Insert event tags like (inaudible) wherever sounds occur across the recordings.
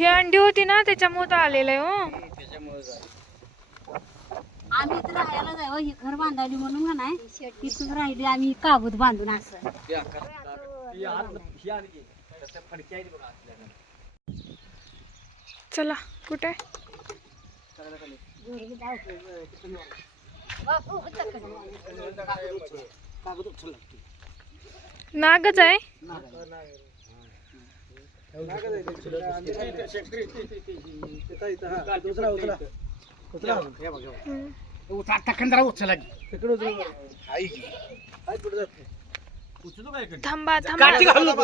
ही अंडी होती ना त्याच्यामुळे तर आलेलं आहे हो. आम्ही इथं राहायला जाऊ ही घर बांधायली म्हणून का नाही तिथून राहिली आम्ही काबूत बांधून असं ही ही. चला कुठे लागते. नागच आहे हम्म. उचला, जरा उचला की. तिकडे उचलू आई की. कुठे जाते उचलू का इकडे? थांबा थांबा काठी घालू नको.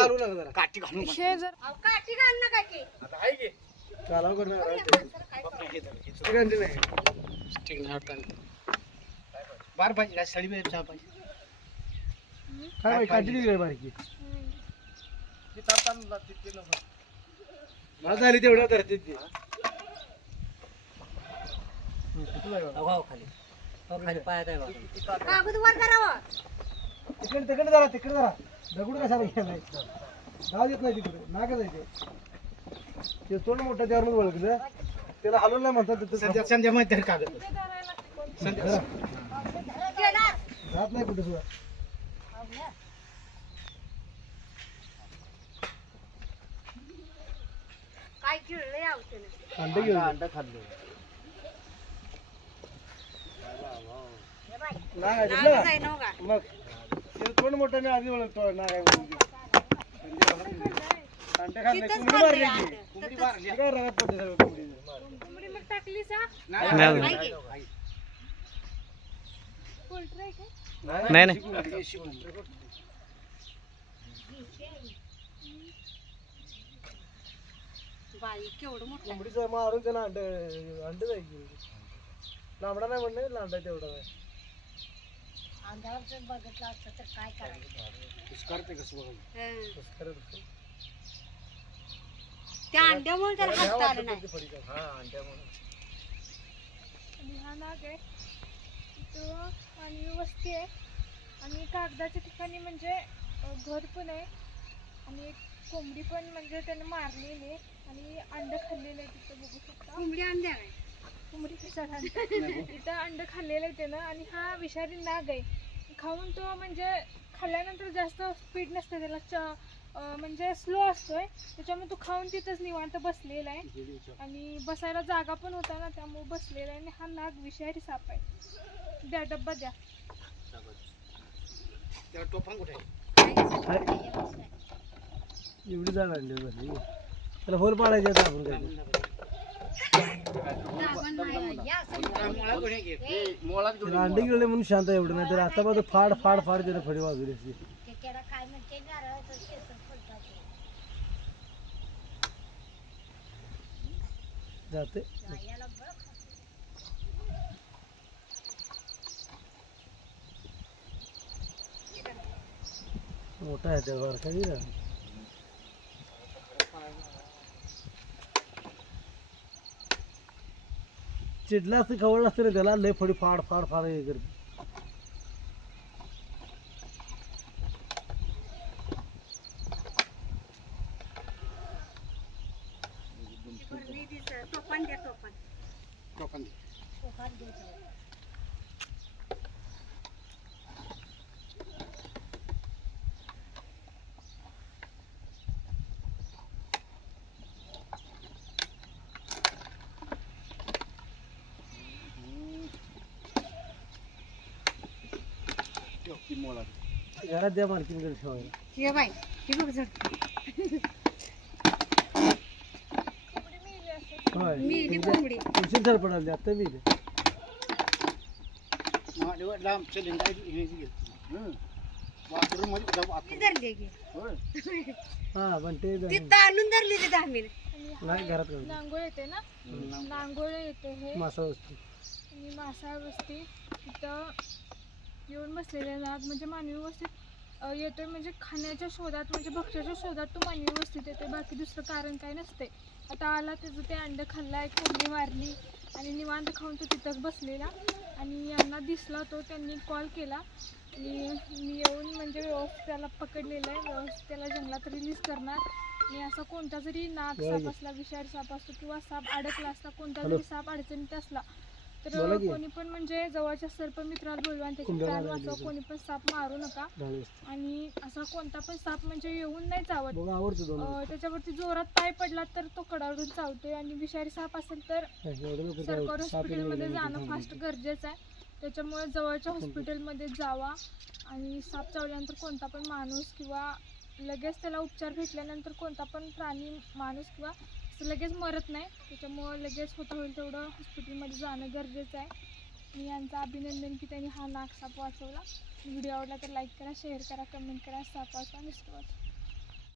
काठी घालू नको. काठी घाल आता की? चालाव ठीक नाही. बार पाहिजे काय सळी पाहिजे काय काढली तिकडे बारकी ती ताप आणून तिथे नको. मला झाली तेवढ्या धरते ती. काबूत वर करावं तिकडे तिकडे जरा तिकडे जरा दगड कशाला घ्यायला जाऊ देत नाही तिकडे. नागच आहे ते ते तोंड मोठं त्यावर ओळखलं त्याला हलवलं नाही म्हणतात तिथं संध्या संध्या माहिती आहे कागद? संध्या राहत नाही कुठे सुद्धा. अंडे घेऊन अंडा खाल्लं नाग आहे नाव तिथलं? जाय ना का मग ते तोंड मोठं मी आधी ओळखतो नाग आहे म्हणून अंडे खाल्ले तिथंच कोंबडी खाल्लंय मारली अंड. की. कोंबडी मारली. काय रगात पडते सगळं कोंबडी कोंबडी मग टाकली सा नाही, नाही, नाही, नाही. आहे केवढं मोठं. कोंबडीचं मारून त्याला अंड अंडे जायची लांबडा नाही म्हणलं लांबडा तेवढा नाही अंधावर जर बघितलं असतं तर काय करायचं? कसं बघा. हं. त्या अंड्यामुळे त्याला भ्या हात वाटतं आलं नाही. पडते पडीचं. हा अंड्यामुळे. आणि हा नाग आहे. आणि वस्ती आहे. आणि कागदाच्या ठिकाणी म्हणजे अ, घर पण आहे. आणि एक कोंबडी पण म्हणजे त्याने मारलेली आहे आणि अंड खाल्लेलं आहे तिथं बघू शकता. कोंबडी अंड्या नाही कोंबडी कशाला? इथं (laughs) (laughs) अंड खाल्लेलं आहे त्यानं आणि हा विषारी नाग आहे. खाऊन तो म्हणजे खाल्ल्यानंतर जास्त स्पीड नसते त्याला. च म्हणजे स्लो असतोय. त्याच्यामुळे तो खाऊन तिथंच निवांत बसलेला आहे. आणि बसायला जागा पण होता ना त्यामुळे बसलेला आहे आणि हा नाग विषारी साप आहे. द्या डब्बा द्या. त्याला टोपण कुठे आहे? एवढी जाण आणली भरली त्याला होल पाडायचे आता आपण काय आपण नाही, या असं त्याला मुळा कुठे घे? हे मुळात घेऊन त्याला अंडे गिळले म्हणून शांत आहे एवढं नाही तर आता बघ फाड फाड फाड त्याला फडी वाजवली असती ते त्याला काय म्हणते नारळाचं केसर फुलतात ते. जाते याला बघ मोठा आहे त्या बारका नाही ना चिडला असतं खवळलं असतं रे त्याला लय फडी फाड फाड फाड हे करते. द्या. ती मुळात. घरात द्या मालकीनकडे ठेवायला हे बाई हे बघ होय मिली कोंबडी आता मी इथे. माडीवर लांब चलिंग आहे, हे जी घे. हं. बाथरूममध्ये जाऊ ती. धरली की होय. हा पण ते ती ताणून धरली ती धामीने नाही घरात. नांगोळ येते ना नांगोळ येते हे मासा वस्तू आणि मासा वस्ती इथं येऊन बसलेले नाग म्हणजे मानवी वस्तीत अ, येतोय म्हणजे खाण्याच्या शोधात म्हणजे भक्ष्याच्या शोधात तो मानवी वस्तीत येतोय. बाकी दुसरं कारण काय नसते आता आला त्याचं ते अंड खाल्ला एक कोंबडी मारली आणि निवांत खाऊन तो तिथंच बसलेला. आणि यांना दिसला तो त्यांनी कॉल केला. आणि मी येऊन म्हणजे व्यवस्थित त्याला पकडलेलं आहे. व्यवस्थित त्याला जंगलात रिलीज करणार. आणि असा कोणता जरी नाग साप. असला विषारी साप असतो किंवा साप अडकला असला कोणता. जरी साप अडचणीत असला तर. कोणी पण म्हणजे जवळच्या सर्प मित्राला बोलवा आणि त्याची प्राण वाचवा कोणी पण साप मारू नका. आणि असा कोणता पण साप म्हणजे येऊन नाही चावत त्याच्यावरती जोरात पाय पडला तर तो कडाडून चावतोय आणि विषारी साप असेल तर सरकारी हॉस्पिटलमध्ये जाणं फास्ट. गरजेचं आहे त्याच्यामुळे जवळच्या हॉस्पिटलमध्ये जावा आणि साप चावल्यानंतर कोणता पण माणूस किंवा लगेच त्याला उपचार भेटल्यानंतर कोणता पण प्राणी माणूस किंवा लगेच मरत नाही. त्याच्यामुळं लगेच होता होईल तेवढं हॉस्पिटलमध्ये जाणं गरजेचं आहे. मी यांचं अभिनंदन की त्यांनी हा नाक साप वाचवला. व्हिडिओ आवडला तर लाईक करा शेअर करा कमेंट करा. साप वाचवा. वाचवा.